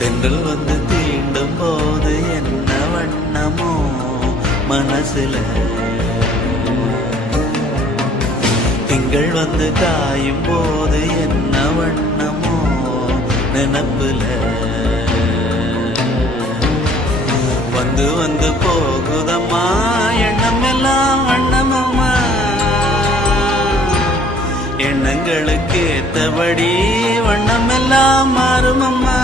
தென்றல் வந்து தீண்டும் போது என்ன வண்ணமோ மனசுல, திங்கள் வந்து காயும் போது என்ன வண்ணமோ நினப்புல, வந்து வந்து போகுதம்மா எண்ணம் எல்லாம் வண்ணமம்மா, எண்ணங்களுக்கு ஏத்தபடி வண்ணம் எல்லாம் மாறுமம்மா.